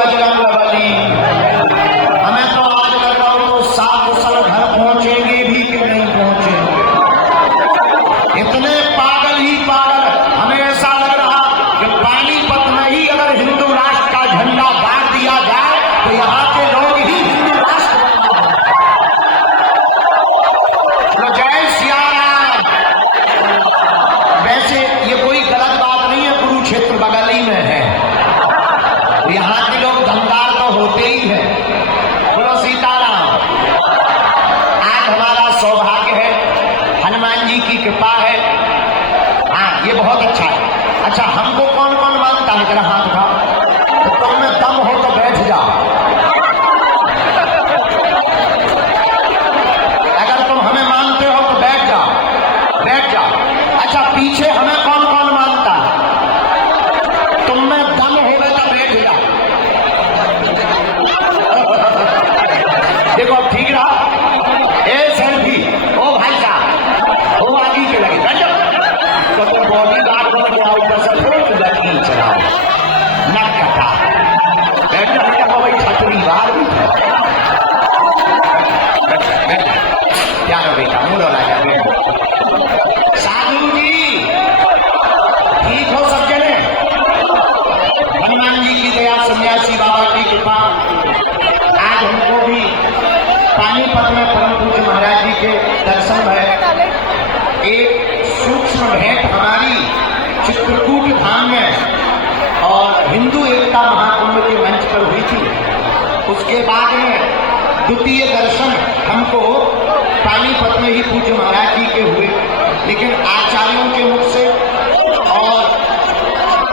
बजरंगबली। हमें तो आज लग रहा हो तो 7 साल घर पहुंचेंगे भी कि नहीं पहुंचेंगे। इतने पागल ही पागल, हमें ऐसा लग रहा कि पानीपत में ही अगर हिंदू राष्ट्र का झंडा गाड़ दिया जाए तो यहाँ के लोग ही हिंदू राष्ट्र। तो जय सिया राम। वैसे ये कोई गलत बात नहीं है, कुरुक्षेत्र बगल ही में है, यहाँ के लोग दमदार तो होते ही हैं। बोलो सीताराम। आज हमारा सौभाग्य है, हनुमान जी की कृपा है। हाँ, ये बहुत अच्छा है। अच्छा, हमको कौन कौन मानता है? जरा हाथ उठाओ। तो तुम में दम हो तो बैठ जाओ। अगर तुम हमें मानते हो तो बैठ जाओ, बैठ जाओ। अच्छा, पीछे हमें कौन कौन मानता है? तुम में दम होगा तो बैठ जाओ। देखो अब ठीक रहा। ए सेल्फी, ओ भाई साहब, वो आगे के लगे बैठ जाओ। तो बॉडी गार्ड बन गया ऊपर से फोट लगी चलाओ नक कटा। बैठ जाओ भाई, छतरी बाहर भी क्या रो बेटा, मुंह डोला जा। साधु जी ठीक हो सब जने? हनुमान जी की दया, सन्यासी बाबा की कृपा, आज हमको भी पानीपत में परम पूज्य महाराज जी के दर्शन है। एक सूक्ष्म भेंट हमारी चित्रकूट धाम में और हिंदू एकता महाकुंभ के मंच पर हुई थी। उसके बाद में द्वितीय दर्शन हमको पानीपत में ही पूज्य महाराज जी के हुए, लेकिन आचार्यों के मुख से और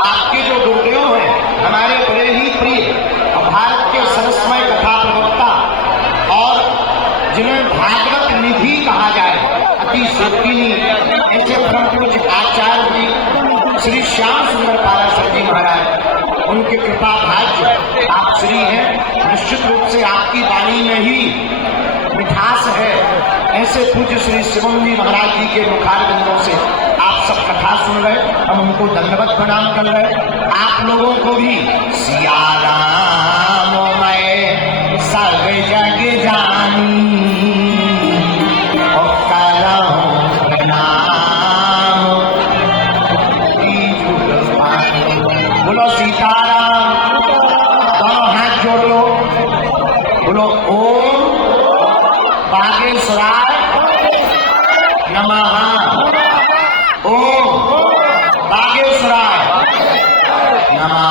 आपके जो गुरुदेव हैं हमारे बड़े ही प्रिय, भारत के सरस्मय कथा प्रवक्ता और जिन्हें भागवत निधि कहा जाए, अति शौकीनी ऐसे परम पूज्य आचार्य जी श्री श्याम सुंदर पाराशर जी महाराज, उनके कृपा भाग्य आप श्री हैं। निश्चित रूप से आपकी वाणी में ही मिठास है। ऐसे पूज्य श्री शिवम जी महाराज जी के मुखारबिंदों से आप सब कथा सुन रहे, हम उनको दंडवत प्रणाम कर रहे। आप लोगों को भी सिया राम मैं सब जग जानी और करहूं प्रणाम। बोलो सीताराम। दोनों हाथ जोड़ लो, बोलो ओम बागेश्वराय नमः। ओम बागेश्वराय नमः।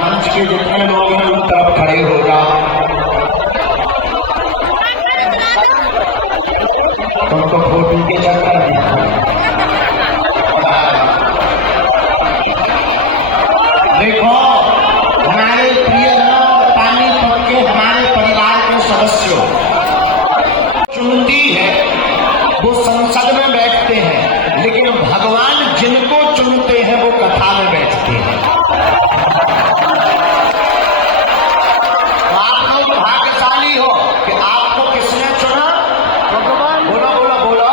मंच के जितने लोग हैं उन तरफ खड़े हो जाओ। तुमको फोटो के चक्कर में देखो, हमारे प्रियजनों, पानीपत के हमारे परिवार के सदस्यों, चुनती है वो संसद में बैठते हैं, लेकिन भगवान जिनको चुनते हैं वो कथा में बैठते हैं। आप लोग भाग्यशाली हो कि आपको किसने चुना? भगवान। बोलो बोलो बोलो,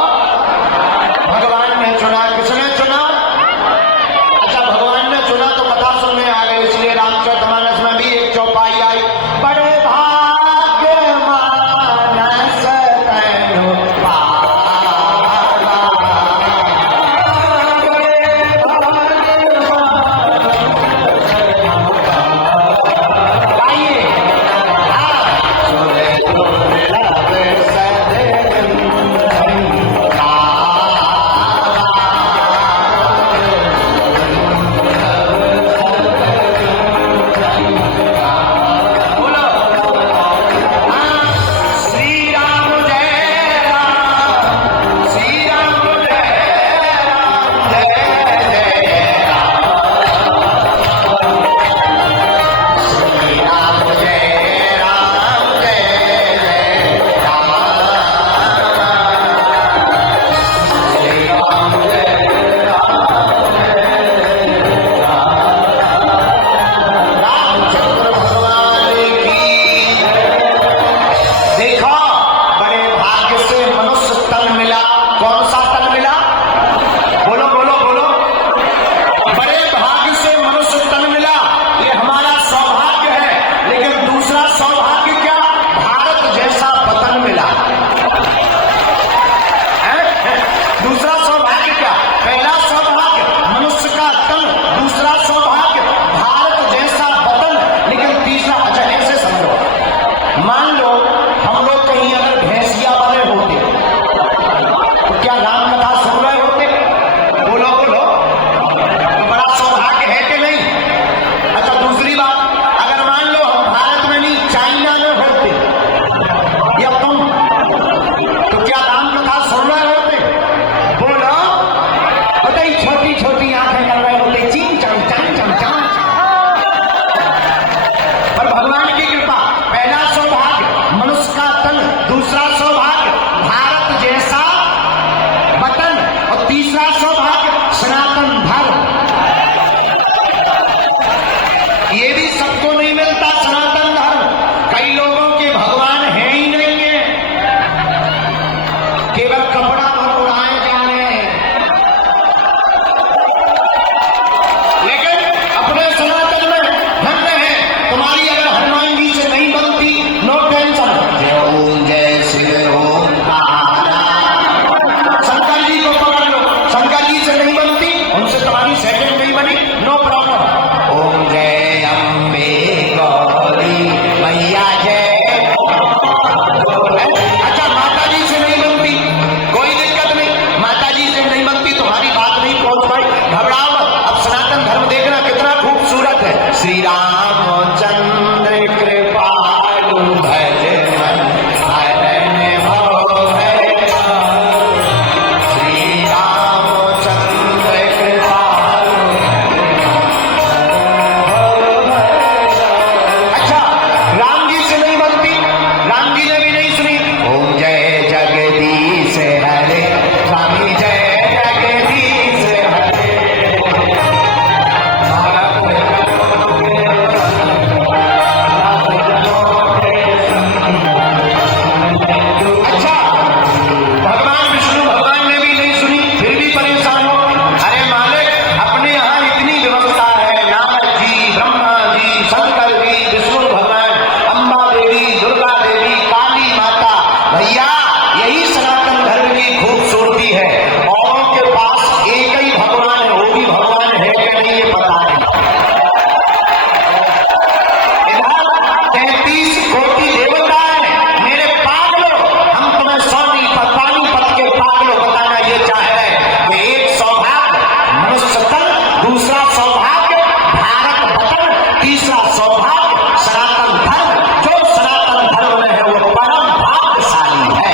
सौभाग्य सनातन धर्म, जो सनातन धर्म में है वो परम भाग्यशाली है।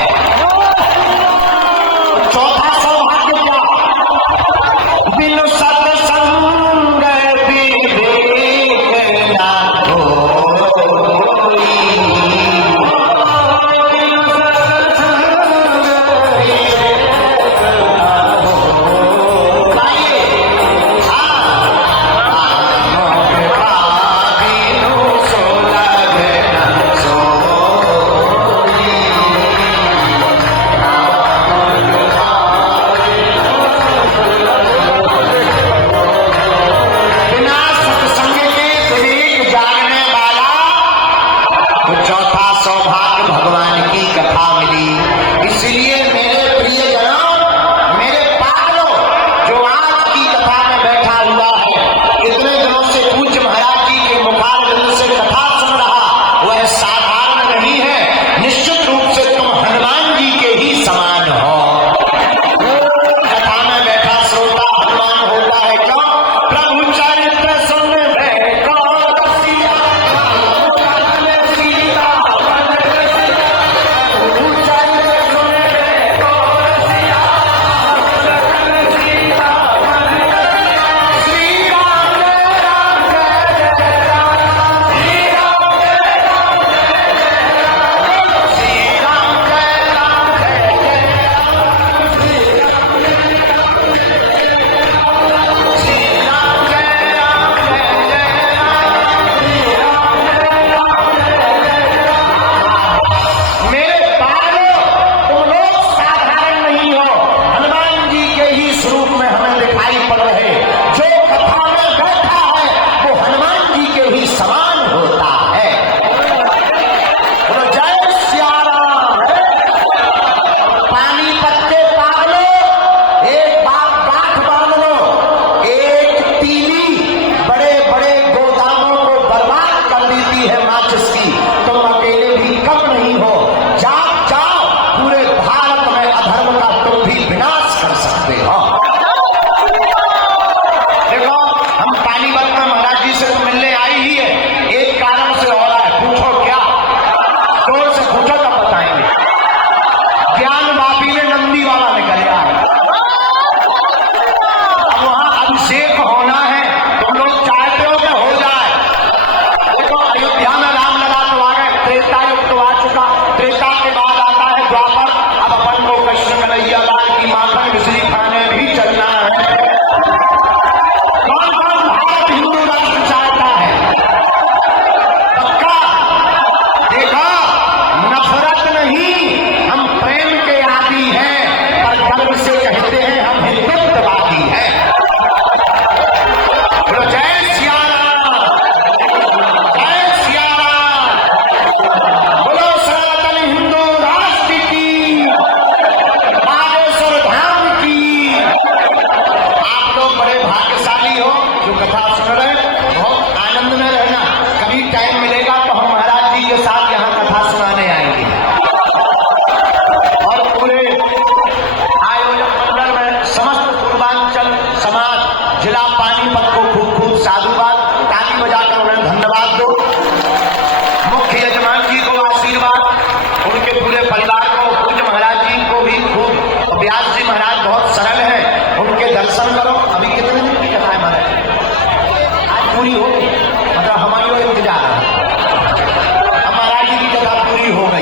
चौथा सौभाग्य क्या? बिनु सत्संग विवेक ना होई। पूरी हो गई, मतलब हमारी ओर इंतजार है। अब महाराज जी की कथा पूरी हो गई।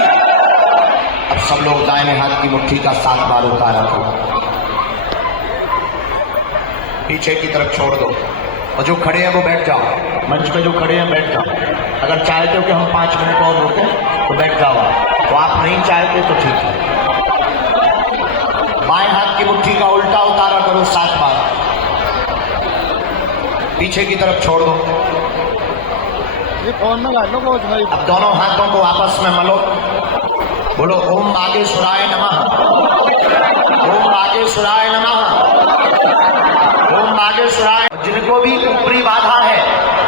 सब लोग दाहिने हाथ की मुट्ठी का 7 बार उतारा करो, पीछे की तरफ छोड़ दो, और जो खड़े हैं वो बैठ जाओ, मंच पे जो खड़े हैं बैठ जाओ। अगर चाहते हो कि हम 5 मिनट और रुकें तो बैठ जाओ तो आप नहीं चाहते तो ठीक है। बाएं हाथ की मुट्ठी का उल्टा उतारा करो 7 बार, पीछे की तरफ छोड़ दो। अब दोनों हाथों को आपस में मलो, बोलो ओम बागेश्वराय नमः, ओम बागेश्वराय नमः, ओम बागेश्वराय। जिनको भी ऊपरी बाधा है,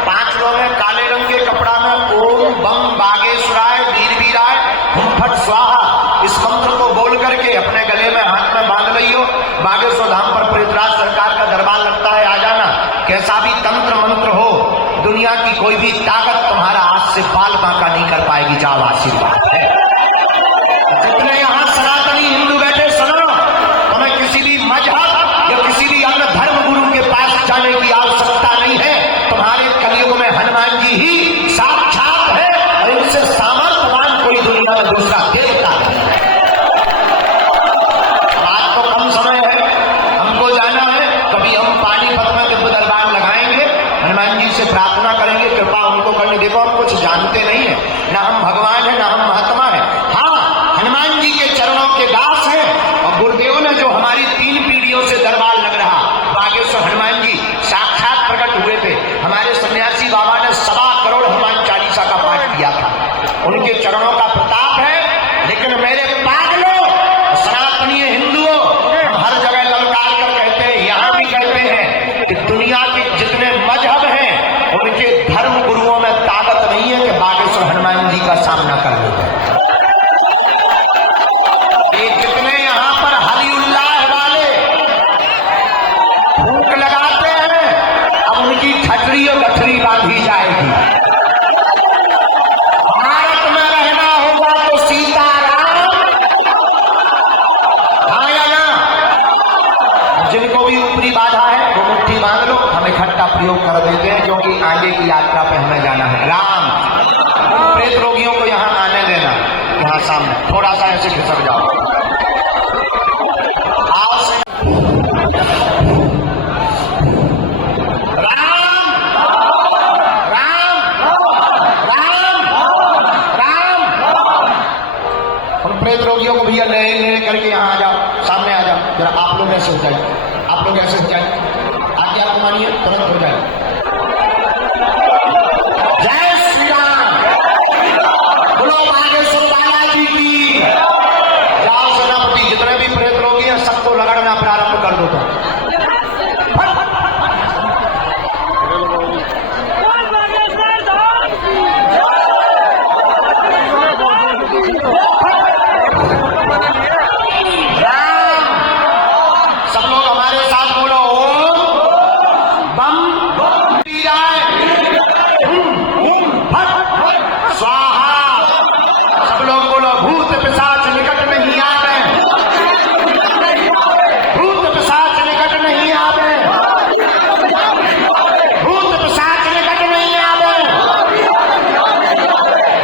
5 लोग हैं काले रंग के कपड़ा में, ओम बम बागेश्वराय वीरवीराय हुम फट स्वाहा, इस मंत्र को बोल करके अपने गले में हाथ में बांध रही हो। बागेश्वर धाम पर पृथ्वीराज सरकार का दरबार लगता है, आ जाना। कैसा भी तंत्र मंत्र हो, दुनिया की कोई भी ताकत तुम्हारा हाथ से बाल बांका नहीं कर पाएगी। जाओ, आशीर्वाद है। जितने यहाँ सनातनी हिंदू बैठे सुनो, तुम्हें किसी भी मजहब या किसी भी अन्य धर्म गुरु के पास जाने की आवश्यकता नहीं है। तुम्हारे कलयुग में हनुमान जी ही साक्षात है, और इनसे सामर्थ्यवान कोई दुनिया में दूसरा देवता है। आज तो कम समय है, हमको जाना है, कभी हम पानीपत में दिव्य दरबार लगाएंगे, हनुमान जी से प्रार्थना करेंगे, कृपा उनको करनी। देखो हम कुछ जानते नहीं है, ना हम भगवान है ना हम महात्मा है। हाँ, हनुमान जी के चरणों के दास है, और गुरुदेव ने जो हमारी 3 पीढ़ियों से दरबार लग रहा, बागेश्वर हनुमान जी साक्षात प्रकट हुए थे। हमारे सन्यासी बाबा ने 1.25 करोड़ हनुमान चालीसा का पाठ किया था, उनके चरणों का प्रताप है। लेकिन मेरे पागलों, सनातनी हिंदुओं, हम हर जगह ललकार कर कहते हैं, यहां भी कहते हैं कि दुनिया के जितने मजहब हैं उनके धर्म गुरुओं में ताकत नहीं है कि बागेश्वर हनुमान जी का सामना कर लेते। ये जितने यहां पर हली उल्लाह वाले फूंक लगाते हैं, अब उनकी ठटरी और गठरी बांधी जाएगी। भारत में रहना होगा तो सीताराम, हाँ या ना। जिनको भी ऊपरी बाधा है वो मुट्ठी बांध लो, हम इकट्ठा प्रयोग कर देते हैं, क्योंकि आगे की यात्रा पे हमें जाना है। राम, प्रेत रोगियों को यहाँ आने देना, यहाँ सामने थोड़ा सा ऐसे खिसक जाओ। आओ से राम राम राम राम। उन प्रेत रोगियों को भैया ले करके यहाँ आ जाओ, सामने आ जाओ। जरा आप लोग ऐसे हो जाए, आप लोग ऐसे हो जाए, आगे आपको मानिए तुरंत हो जाए। जय श्री राम, बोलो बागेश्वर बालाजी की। जाओ सेनापति, जितने भी प्रेत रोगी हैं सबको रगड़ना प्रारंभ कर दो। सब लोग हमारे साथ बोलो, ओम बम वीराय फट स्वाहा। सब लोग बोलो, भूत पिशाच निकट नहीं आवे, भूत पिशाच निकट नहीं आवे, भूत पिशाच निकट नहीं आवे,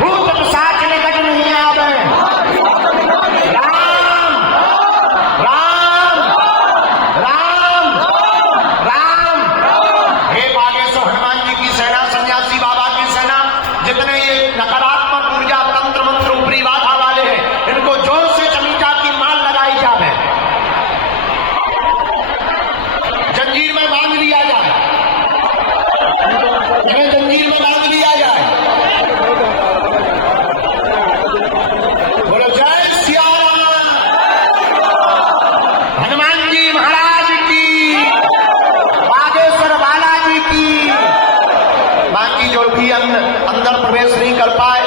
भूत पिशाच निकट नहीं आवे। राम राम राम राम। हे बागेश्वर हनुमान जी की सेना, सन्यासी बाबा की सेना, जितने ये नकारात्मक ऊर्जा तंत्र मंत्र ऊपरी बाधा वाले हैं, इनको जोर से चमीटा की माल लगाई जाए, जंजीर में बांध लिया जाए, इन्हें जंजीर में बांध लिया जाए। बोलो जय सिया राम, हनुमान जी महाराज की, बागेश्वर बालाजी की। बाकी जो भी अंदर प्रवेश नहीं कर पाए,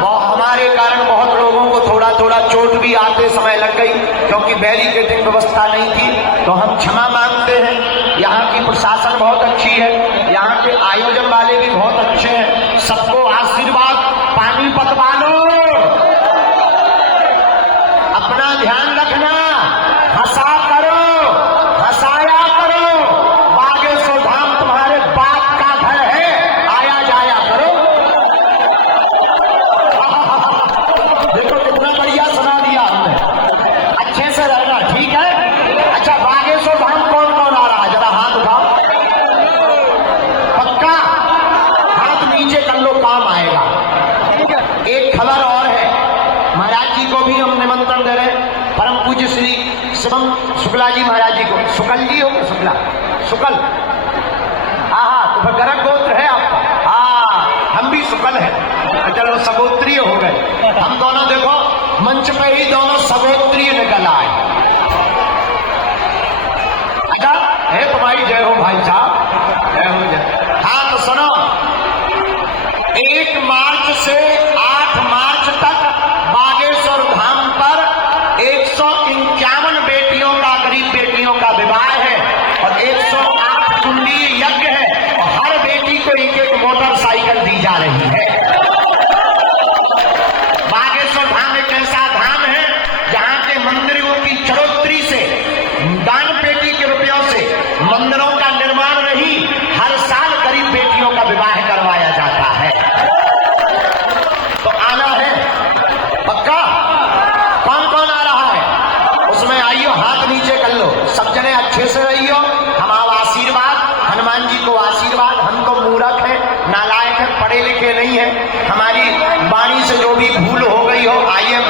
वो हमारे कारण बहुत लोगों को थोड़ा थोड़ा चोट भी आते समय लग गई, क्योंकि बैरिकेडिंग व्यवस्था नहीं थी, तो हम क्षमा मांगते हैं। यहाँ की प्रशासन बहुत अच्छी है, यहाँ के आयोजन वाले भी बहुत अच्छे हैं। सबको आशीर्वाद। पानीपत वालों, अपना ध्यान रखना, हंसा करो, हंसाया करो। बागेश्वर धाम तुम्हारे बाप का घर है, आया जाया करो। देखो कितना बढ़िया सुना दिया। पूज्य श्री शिवम शुक्ला जी महाराज जी को, शुक्ल जी हो, शुक्ला शुक्ल, हाँ तो गर्ग गोत्र है आपका, हाँ हम भी शुक्ल है, चलो सगोत्रीय हो गए हम दोनों। देखो मंच पे ही दोनों सगोत्रीय निकल आए। अच्छा है तुम्हारी जय हो भाई साहब, जय हो जय। हाँ तो सुनो, 1 मार्च से 8 मार्च तक बागेश्वर धाम पर 151 बेटियों का, गरीब बेटियों का विवाह है और 108 कुंडी यज्ञ है और हर बेटी को एक मोटरसाइकिल दी जा रही है। बागेश्वर धाम एक ऐसा धाम है जहां के मंदिरों की चढ़ोतरी से, दान पेटी के रुपयों से मंदिरों का निर्माण नहीं, हर साल गरीब बेटियों का विवाह करवाया जाता है। तो आना है पक्का? कौन कौन आ रहा है उसमें आइयो, हाथ नीचे कर लो, सब जने अच्छे से रहियो। हम आओ आशीर्वाद, हनुमान जी को आशीर्वाद। हम तो मूर्ख है, नालायक है, पढ़े लिखे नहीं है, हमारी वाणी से जो भी भूल हो गई हो, आइए